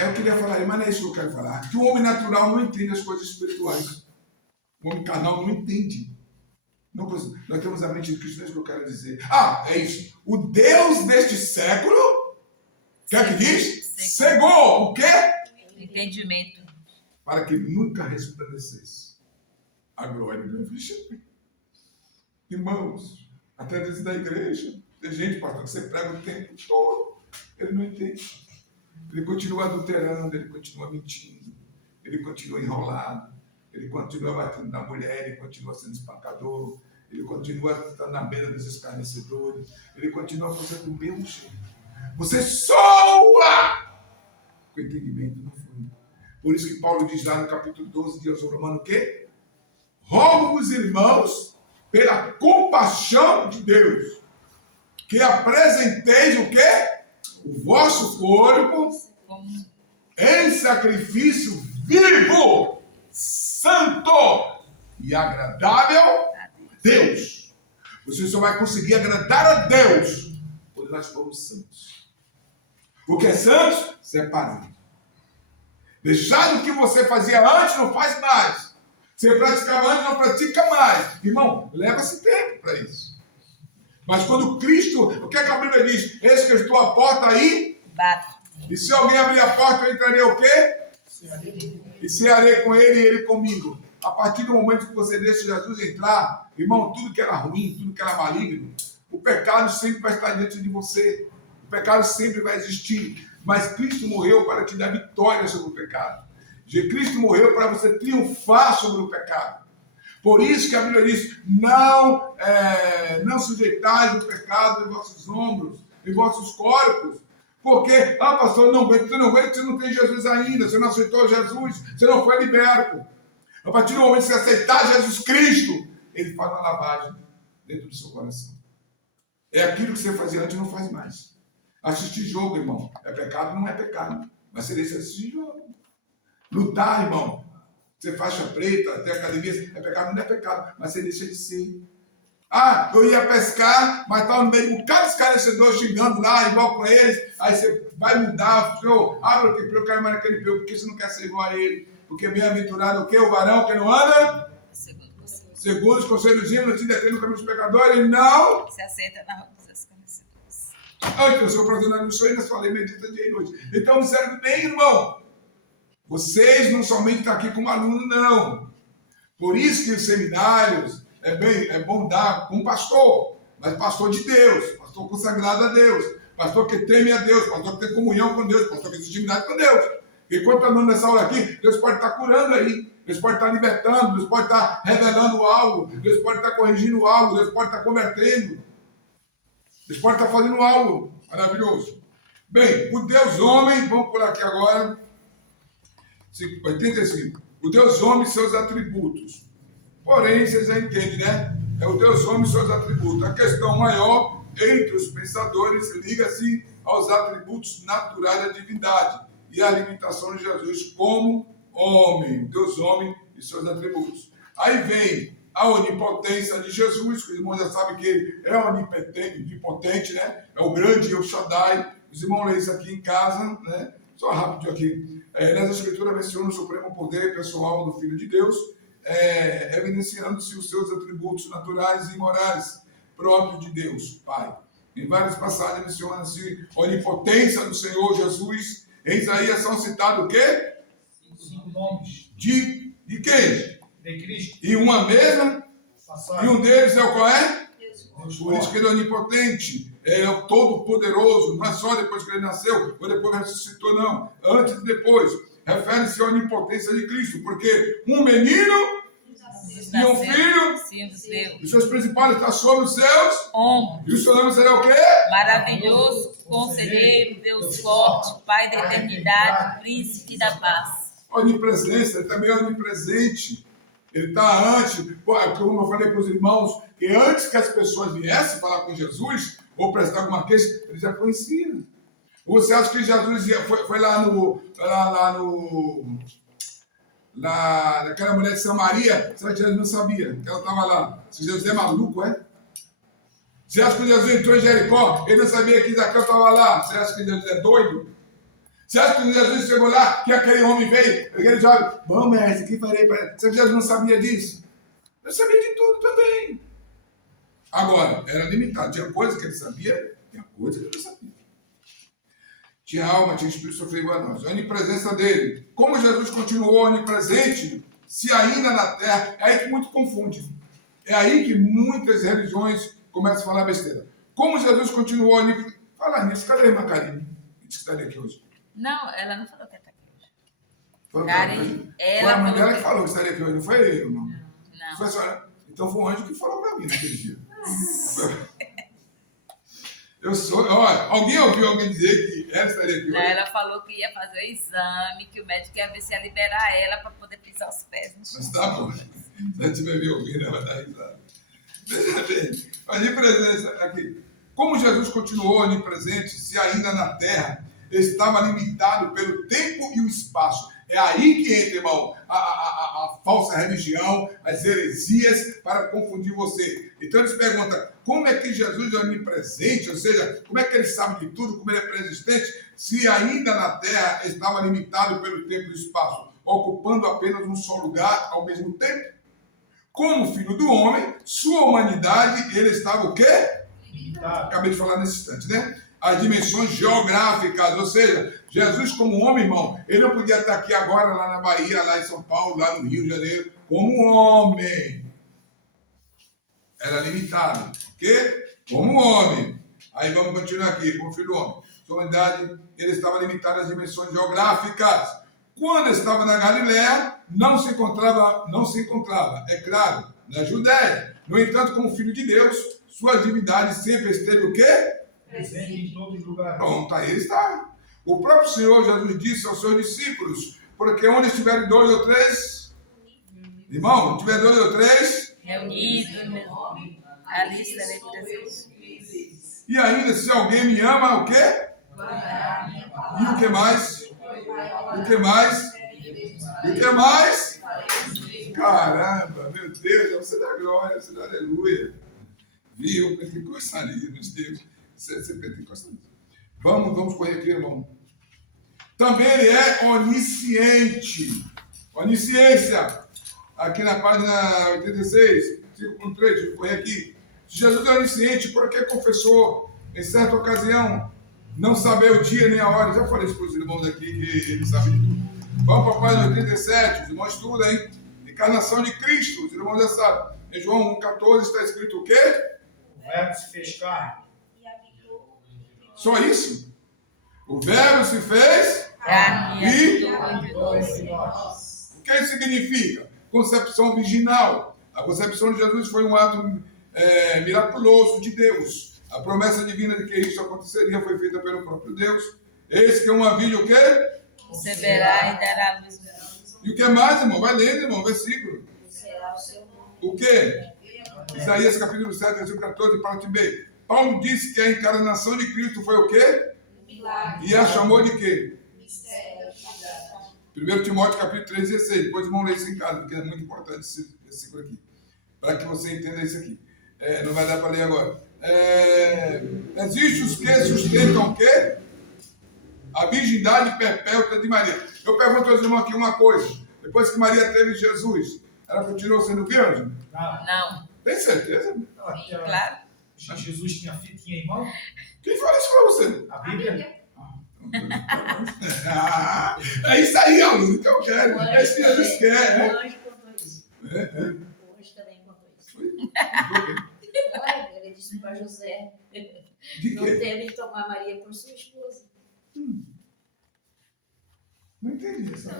Eu queria falar, mas não é isso que eu quero falar. Que o homem natural não entende as coisas espirituais. O homem carnal não entende. Não, nós temos a mente de Cristo, é isso que eu quero dizer. É isso. O Deus deste século, o que é que diz? Cegou o quê? Entendimento. Para que nunca resplandecesse a glória do Evangelho. Irmãos, até dentro da igreja, tem gente, pastor, que você prega o tempo todo, ele não entende. Ele continua adulterando, ele continua mentindo, ele continua enrolado, ele continua batendo na mulher, ele continua sendo espancador, ele continua estando na beira dos escarnecedores, ele continua fazendo do mesmo jeito. Você soa! O entendimento não foi. Por isso que Paulo diz lá no capítulo 12 de Romanos o quê? Rogo-vos, irmãos, pela compaixão de Deus, que apresenteis o quê? O vosso corpo em sacrifício vivo, santo e agradável a Deus. Você só vai conseguir agradar a Deus quando nós formos santos. O que é santo? Separado. Deixar o que você fazia antes, não faz mais. Você praticava antes, não pratica mais. Irmão, leva-se tempo para isso. Mas quando Cristo, o que a Bíblia diz? Eis que eu estou à porta aí. Bato. E se alguém abrir a porta, eu entrarei o quê? E cearei com ele e ele comigo. A partir do momento que você deixa Jesus entrar, irmão, tudo que era ruim, tudo que era maligno, o pecado sempre vai estar diante de você. O pecado sempre vai existir. Mas Cristo morreu para te dar vitória sobre o pecado. Cristo morreu para você triunfar sobre o pecado. Por isso que a Bíblia diz, não sujeitais o pecado em vossos ombros, em vossos corpos. Porque, pastor, você não aguenta, você não tem Jesus ainda, você não aceitou Jesus, você não foi liberto. A partir do momento que você aceitar Jesus Cristo, ele faz uma lavagem dentro do seu coração. É aquilo que você fazia antes, não faz mais. Assistir jogo, irmão, é pecado? Não é pecado, mas você deixa de assistir jogo. Lutar, irmão, você faixa preta, até academia, é pecado? Não é pecado, mas você deixa de ser. Eu ia pescar, mas estava no meio de um bocado de esclarecedor xingando lá, igual com eles. Aí você vai mudar, senhor, abre aquele pelo, eu quero mais naquele pelo, porque você não quer ser igual a ele. Porque bem-aventurado o quê? O varão que não anda? Segundo os conselhos não se detém no caminho dos pecadores, ele não se aceita na roda dos esclarecidos. Antes eu sou prazer no sonho, mas falei medita dia e noite. Então, observe bem, irmão. Vocês não somente estão aqui como aluno, não. Por isso que os seminários é bom dar com pastor, mas pastor de Deus, pastor consagrado a Deus, pastor que teme a Deus, pastor que tem comunhão com Deus, pastor que tem intimidade com Deus. E quando está dando essa aula aqui, Deus pode estar curando aí, Deus pode estar libertando, Deus pode estar revelando algo, Deus pode estar corrigindo algo, Deus pode estar convertendo, Deus pode estar fazendo algo maravilhoso. Bem, o Deus homem, vamos por aqui agora, 85. O Deus homem e seus atributos. Porém, vocês já entendem, né? É o Deus homem e seus atributos. A questão maior entre os pensadores liga-se aos atributos naturais da divindade e à limitação de Jesus como homem, Deus homem e seus atributos. Aí vem a onipotência de Jesus, que os irmãos já sabem que ele é onipotente, né? É o grande El Shaddai. Os irmãos leem isso aqui em casa, né? Só rápido aqui. Nessa escritura menciona o supremo poder pessoal do Filho de Deus, evidenciando-se os seus atributos naturais e morais próprios de Deus, Pai. Em várias passagens menciona-se a onipotência do Senhor Jesus. Em Isaías são citados o quê? 5 nomes. De quem? De Cristo. E uma mesma? Passagem. E um deles é o qual é? Deus Por isso que ele é onipotente, é o todo-poderoso, não é só depois que ele nasceu, ou depois que ressuscitou, não. Antes e depois. Refere-se à onipotência de Cristo, porque um menino e um filho, os seus principais estão sobre os seus ombros. E o seu nome será o quê? Maravilhoso, conselheiro, Deus forte, Pai da eternidade, príncipe da paz. Onipresença, ele também é onipresente. Ele está antes, como eu falei para os irmãos, que antes que as pessoas viessem falar com Jesus, ou prestar alguma queixa, ele já conhecia. Ou você acha que Jesus foi naquela mulher de Samaria, será que Jesus não sabia que ela estava lá? Se Jesus é maluco, é? Você acha que Jesus entrou em Jericó, ele não sabia que Zaqueu estava lá? Você acha que Jesus é doido? Você acha que Jesus chegou lá, que aquele homem veio, aquele jovem, bom mestre, o que farei para ele? Você acha que Jesus não sabia disso? Ele sabia de tudo também. Agora, era limitado, tinha coisa que ele sabia, tinha coisa que ele não sabia. Tinha alma, tinha espírito, sofreu igual a nós. A onipresença dele. Como Jesus continuou onipresente, se ainda na terra, é aí que muito confunde. É aí que muitas religiões começam a falar besteira. Como Jesus continuou ali... Fala nisso, cadê a irmã Karine? Que estaria aqui hoje. Não, ela não falou que está aqui hoje. Foi o Karine, foi ela a mãe falou dela que- que falou que estaria aqui hoje, não foi eu, não. Não. Foi a senhora. Então foi um anjo que falou para mim naquele dia. Eu sou... Olha, alguém ouviu alguém dizer que ela estaria aqui Não, hoje? ela falou que ia fazer o exame, que o médico ia ver se ia liberar ela para poder pisar os pés no chão. Mas tá bom. Se ela estiver me ouvindo, ela vai dar risada. Veja bem, a onipresença aqui. Como Jesus continuou onipresente se ainda na terra estava limitado pelo tempo e o espaço? É aí que entra, irmão, a falsa religião, as heresias para confundir você. Então eles perguntam, como é que Jesus é onipresente? Ou seja, como é que ele sabe de tudo, como ele é preexistente, se ainda na terra estava limitado pelo tempo e o espaço, ocupando apenas um só lugar ao mesmo tempo? Como filho do homem, sua humanidade, ele estava o quê? Limitado. Acabei de falar nesse instante, né? As dimensões geográficas, ou seja, Jesus como homem, irmão, ele não podia estar aqui agora, lá na Bahia, lá em São Paulo, lá no Rio de Janeiro, como homem. Era limitado, ok? Como homem. Aí vamos continuar aqui, como filho do homem. Sua humanidade, ele estava limitado às dimensões geográficas. Quando estava na Galiléia, não se encontrava, é claro, na Judéia. No entanto, como filho de Deus, sua divindade sempre esteve o quê? Presente em todos os lugares. Pronto, aí está. O próprio Senhor Jesus disse aos seus discípulos, porque onde estiverem 2 ou 3, irmão, tiver 2 ou 3, Reunido, ali estarei presente. e ainda se alguém me ama, o quê? E o que mais? O que mais? E o que mais? Caramba, meu Deus, você dá glória, você dá aleluia. Viu? Pentecostalista, meus Deus. Você pentecostalista. Vamos correr aqui, irmão. Também ele é onisciente. Onisciência. Aqui na página 86, 5.3, deixa eu correr aqui. Jesus é onisciente porque confessou, em certa ocasião, não saber o dia nem a hora. Já falei isso para os irmãos aqui, que ele sabe de tudo. Vamos para a página 87, os irmãos estudam, hein? Encarnação de Cristo, os irmãos já sabem. Em João 1,14 está escrito o quê? O verbo se fez carne. Só isso? O verbo se fez Carne e... habitou entre Entre nós. nós. O que isso significa? Concepção virginal. A concepção de Jesus foi um ato miraculoso de Deus. A promessa divina de que isso aconteceria foi feita pelo próprio Deus. Eis que uma virgem o quê? Conceberá e dará luz. E o que mais, irmão? Vai lendo, irmão, versículo. Será o seu nome. O quê? Isaías capítulo 7, versículo 14, parte B. Paulo disse que a encarnação de Cristo foi o quê? Milagre. E a chamou de quê? Mistério. 1 Timóteo capítulo 3, 16. Depois vão ler isso em casa, porque é muito importante esse versículo aqui. Para que você entenda isso aqui. Não vai dar para ler agora. Existem os que sustentam o quê? A virgindade perpétua de Maria. Eu pergunto aos irmãos aqui uma coisa. Depois que Maria teve Jesus, ela continuou sendo virgem? Não, Tem certeza? claro. Jesus tinha fitinha em mão? Quem fala isso para você? A Bíblia? É isso aí, aluno, que eu quero. É isso que Jesus quer. O anjo contou isso. O anjo também contou isso. Ele disse para José De não quê? teme tomar Maria por sua esposa. Não entendi essa.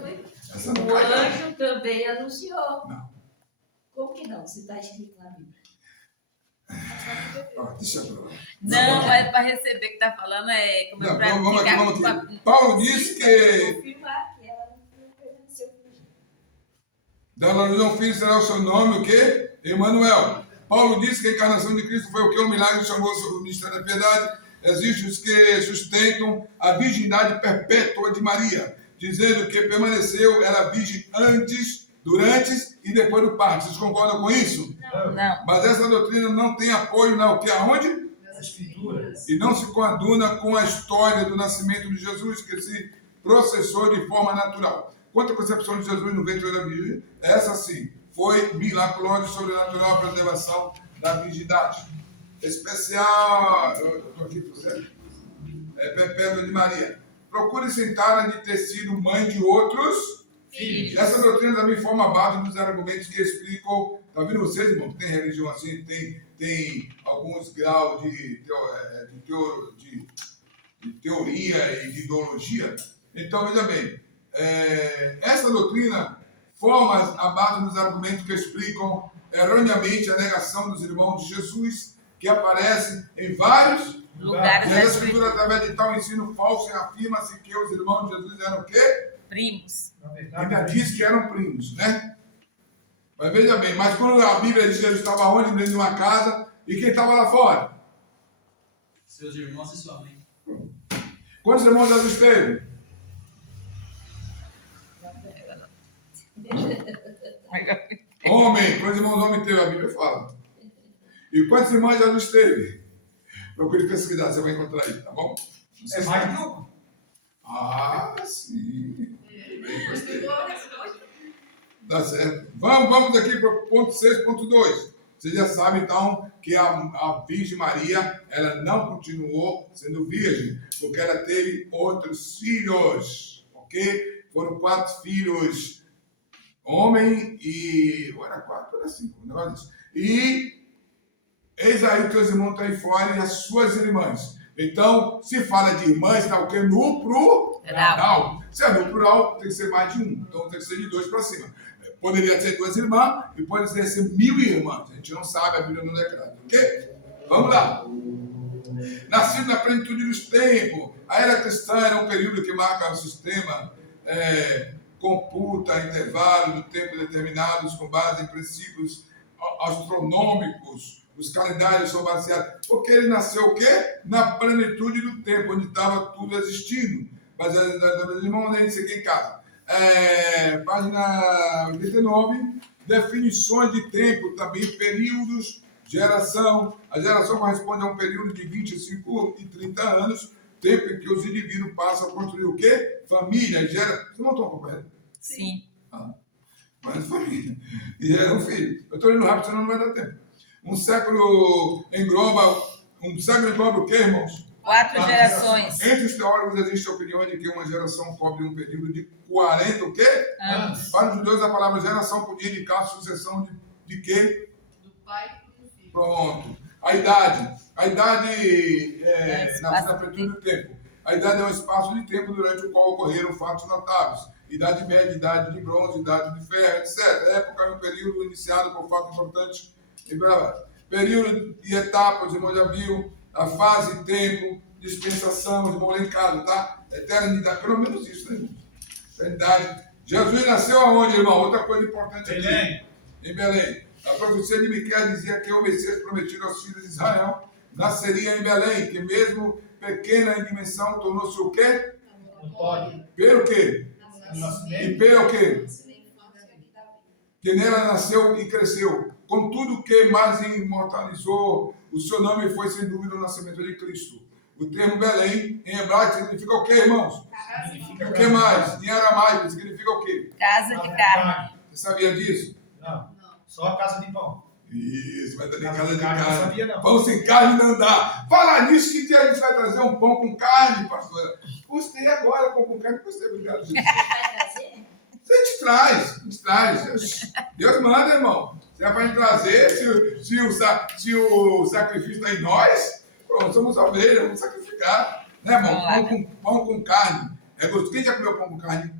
Essa O não cai, não. anjo também anunciou. Não. Como que não? Se está escrito na Bíblia. Ó, deixa eu falar. Não, é para receber que está falando, como Não, para vamos aqui, ficar vamos com aqui. Paulo disse que Confirmar que ela não permaneceu virgem. dando luz a um filho será o seu nome, o quê? Emanuel. Paulo disse que a encarnação de Cristo foi o quê? Um milagre, chamou sobre o ministério da piedade. Existem os que sustentam a virgindade perpétua de Maria, dizendo que permaneceu, era virgem antes, durante e depois do parto. Vocês concordam com isso? Não, Mas essa doutrina não tem apoio na o que? Aonde? As Escrituras. E não se coaduna com a história do nascimento de Jesus, que se processou de forma natural. Quanto à concepção de Jesus no ventre da Virgem, essa sim, foi miraculosa e sobrenatural a preservação da virgindade. Especial, eu estou aqui, você? Perpétua de Maria. Procure sentar de ter sido mãe de outros. Filhos. Essa doutrina também forma a base dos argumentos que explicam Tá vendo vocês, irmão? Tem religião assim, tem alguns graus de teoria e de ideologia. Então, veja bem, essa doutrina forma a base dos argumentos que explicam erroneamente a negação dos irmãos de Jesus, que aparece em vários Lugares e da a Escritura. Escritura, através de tal ensino falso, afirma-se que os irmãos de Jesus eram o quê? Primos. Na Ainda verdade, diz que eram primos, né? Mas veja bem, mas quando a Bíblia diz que Jesus estava onde? Dentro de uma casa, e quem estava lá fora? Seus irmãos e sua mãe. Quantos irmãos Jesus teve? Homem, quantos irmãos homem teve? A Bíblia fala. E quantos irmãos Jesus teve? Procure pesquisar, você vai encontrar aí, tá bom? Não sei é se- mais de um. Ah, sim. Bem, gostei. Tá certo. Vamos aqui para o ponto 6.2. Você já sabe, então, que a Virgem Maria, ela não continuou sendo virgem, porque ela teve outros filhos, ok? Foram 4 filhos, homem e... Ou era 4, ou era 5, um negócio disso. E eis aí que os irmãos estão aí fora e as suas irmãs. Então, se fala de irmãs, está o quê? No plural. Se é no plural, tem que ser mais de um. Então, tem que ser de 2 para cima. Poderia ser 2 irmãs e poderia ser 1000 irmãs. A gente não sabe, a Bíblia não declara. Ok? Vamos lá. Nascido na plenitude dos tempos. A era cristã era um período que marca o sistema, computa intervalos de tempo determinados com base em princípios astronômicos. Os calendários são baseados. Porque ele nasceu o quê? Na plenitude do tempo, onde estava tudo existindo. Baseado na irmão, nem sei aqui em casa. Página 89, definições de tempo, também períodos, geração. A geração corresponde a um período de 25 e 30 anos, tempo em que os indivíduos passam a construir o quê? Família. Vocês não estão acompanhando? Sim. Mas família. E gera um filho. Eu estou indo rápido, senão não vai dar tempo. Um século engloba o quê, irmãos? 4 gerações. Entre os teólogos existe a opinião de que uma geração cobre um período de 40 o quê? Anos. Para os judeus, a palavra geração podia indicar a sucessão de quê? Do pai para o filho. Pronto. A idade. A idade na espaço plenitude do tempo. A idade é um espaço de tempo durante o qual ocorreram fatos notáveis. Idade média, idade de bronze, idade de ferro, etc. A época é um período iniciado por fatos importantes. Período e etapas, irmão já viu. A fase, tempo, dispensação, irmão lá em casa, tá? Eternidade, pelo menos isso, né, irmão? Eternidade. Jesus nasceu aonde, irmão? Outra coisa importante aqui. Belém. Em Belém. A profecia de Miqueias dizia que o Messias prometido aos filhos de Israel nasceria em Belém, que mesmo pequena em dimensão tornou-se o quê? Notório. Pelo quê? O nascimento. E pelo quê? Que nela nasceu e cresceu. Contudo, que mais imortalizou o seu nome foi, sem dúvida, o nascimento de Cristo. O termo Belém, em hebraico, significa o quê, irmãos? Significa O que mais? Em aramaico, significa o quê? Casa de carne. Você sabia disso? Não. Só a casa de pão. Isso, vai ter Casa casa de carne, carne. não sabia, não. Pão sem carne não dá. Falar nisso, que dia a gente vai trazer um pão com carne, pastora? Gostei agora, pão com carne, gostei, obrigado. Jesus. Vai trazer? A gente traz. Deus manda, irmão. Se é para gente trazer, se o sacrifício está em nós, pronto, somos ovelhas, vamos sacrificar. Né, irmão? Pão com carne. É gostoso. Quem já comeu pão com carne?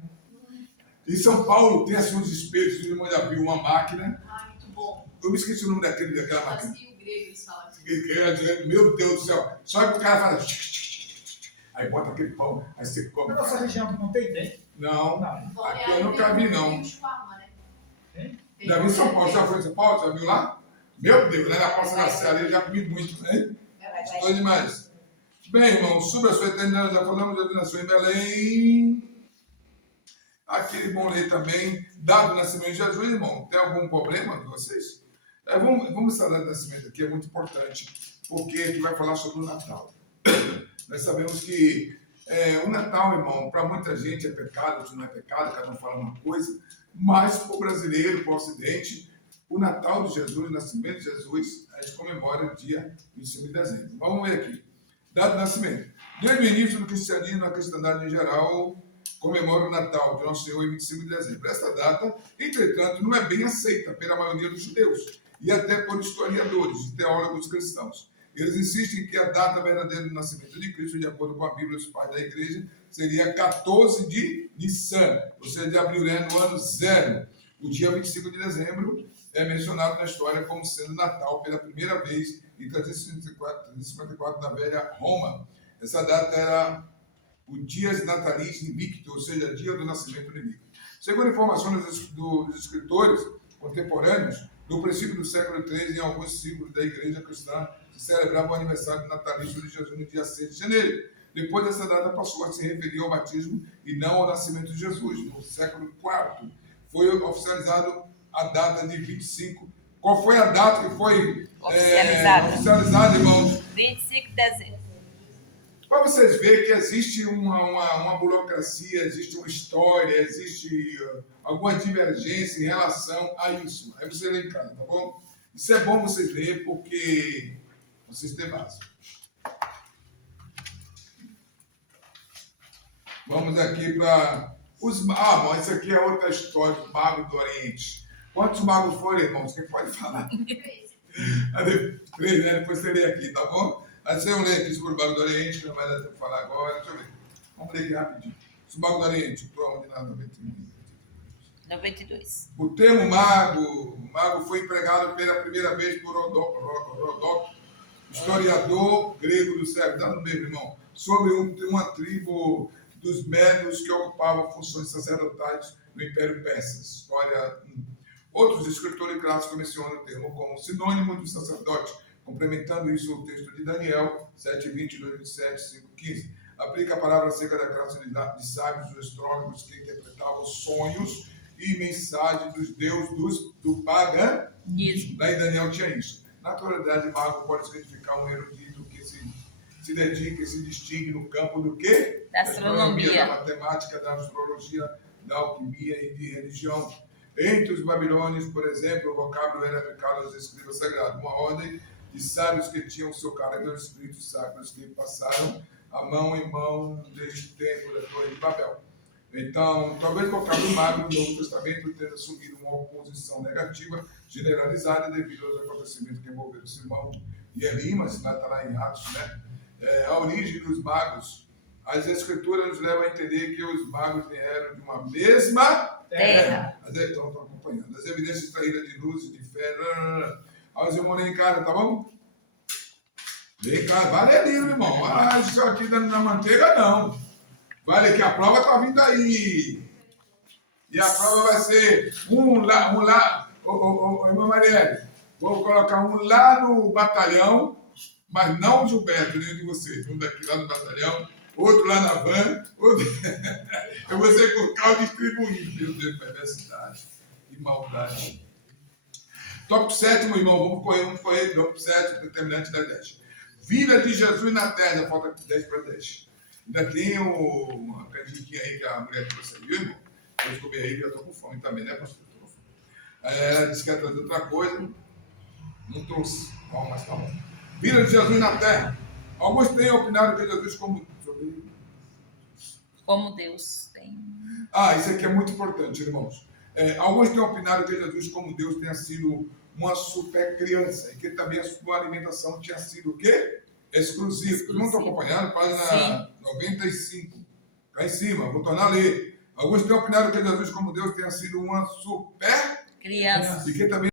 Em São Paulo tem assim uns espelhos, o irmão já viu uma máquina. Ah, muito bom. Eu me esqueci o nome daquela máquina. Assim o grego eles falam. Meu Deus do céu. Só que o cara faz. Aí bota aquele pão, aí você come. Na nossa região não tem, tem? Não, Não. aqui eu nunca vi, não. Tem? Já vi em São Paulo, já foi em São Paulo? Já viu lá? Meu Deus, lá na Praça da Sé, ali eu já comi muito, né? Gostou demais. Bem, irmão, sobre a sua eternidade, já falamos, já nasceu em Belém. Aquele bom lei também, dado o nascimento de Jesus, irmão. Tem algum problema com vocês? Vamos falar do nascimento aqui, é muito importante, porque a gente vai falar sobre o Natal. Nós sabemos que o Natal, irmão, para muita gente é pecado, outros não é pecado, cada um fala uma coisa, mas para o brasileiro, para o Ocidente, o Natal de Jesus, o nascimento de Jesus, a gente comemora o dia 25 de dezembro. Vamos ver aqui. Dado o nascimento. Desde o início do cristianismo, a cristandade em geral comemora o Natal de Nosso Senhor em 25 de dezembro. Esta data, entretanto, não é bem aceita pela maioria dos judeus e até por historiadores e teólogos cristãos. Eles insistem que a data verdadeira do nascimento de Cristo, de acordo com a Bíblia dos pais da igreja, seria 14 de Nissan, ou seja, de abril, no ano zero. O dia 25 de dezembro é mencionado na história como sendo Natal pela primeira vez em 354 na velha Roma. Essa data era o Dias Natalis Invicto, ou seja, dia do nascimento do Invicto. Segundo informações dos escritores contemporâneos, no princípio do século III, em alguns símbolos da igreja cristã, se celebrava o aniversário natalício de Jesus no dia 6 de janeiro. Depois, essa data passou a se referir ao batismo e não ao nascimento de Jesus. No século IV, foi oficializado a data de 25. Qual foi a data que foi oficializada, irmãos? 25 de dezembro. Para vocês verem que existe uma burocracia, existe uma história, existe alguma divergência em relação a isso. Aí você lê em casa, tá bom? Isso é bom vocês lerem porque vocês têm base. Vamos aqui para os magos. Mas isso aqui é outra história do Mago do Oriente. Quantos magos foram, irmãos? Quem pode falar? 3, né? Depois você lê aqui, tá bom? Aí você lê aqui sobre o Mago do Oriente, que não vai dar tempo de falar agora. Deixa eu ver. Vamos ler aqui rapidinho. O Mago do Oriente, estou onde na 92. O termo mago foi empregado pela primeira vez por Rodóquio, historiador grego do século, dá no mesmo, irmão, sobre uma tribo dos médios que ocupavam funções sacerdotais no Império Persa. História 1. Outros escritores clássicos mencionam o termo como sinônimo de sacerdote, complementando isso o texto de Daniel 7:20, 2:27, 5:15. Aplica a palavra acerca da classe de sábios dos astrólogos que interpretavam sonhos e mensagens dos deuses do paganismo. Daí Daniel tinha isso. Na atualidade, mago pode significar um erudito que se dedica e se distingue no campo do quê? Da astronomia, da matemática, da astrologia, da alquimia e de religião. Entre os babilônios, por exemplo, o vocábulo era aplicado aos escribas sagrados, uma ordem de sábios que tinham seu caráter os escritos sacros que passaram a mão em mão desde o tempo da Torre de Babel. Então, talvez o vocábulo mago do Novo Testamento tenha assumido uma oposição negativa generalizada devido aos acontecimentos que envolveram Simão e Eli, mas está lá em Atos, né? A origem dos magos. As escrituras nos levam a entender que os magos vieram de uma mesma terra. Estão acompanhando. As evidências extraídas de luz e de fé. Aos irmãos em casa, tá bom? Vem cá, vale livro, irmão. Ah, isso aqui dando na manteiga, não. Vale que a prova está vindo aí. E a prova vai ser um lá. Irmã Marielle, vou colocar um lá no batalhão, mas não o Gilberto, nem de vocês. Um daqui lá no batalhão, outro lá na van, outro... Eu vou ser com o carro distribuído. Meu Deus, perversidade e maldade. Top 7, meu irmão, vamos correr. Top 7, determinante da 10. Vida de Jesus na terra, falta 10 para 10. Ainda tem uma canjiquinha aí que a mulher trouxe aí, viu, irmão? Eu comer aí, eu estou com fome também, né, pastor? Ela disse que ia trazer outra coisa, não trouxe. Bom, mas tá bom. Vida de Jesus na terra. Alguns têm opinado que Jesus como Deus tem. Isso aqui é muito importante, irmãos. Alguns têm opinado que Jesus como Deus tenha sido uma super criança e que também a sua alimentação tinha sido o quê? Exclusiva. Não estou acompanhando? Página 95. Cá em cima, vou tornar a ler. Alguns têm opinado que Jesus como Deus tenha sido uma super criança. E que também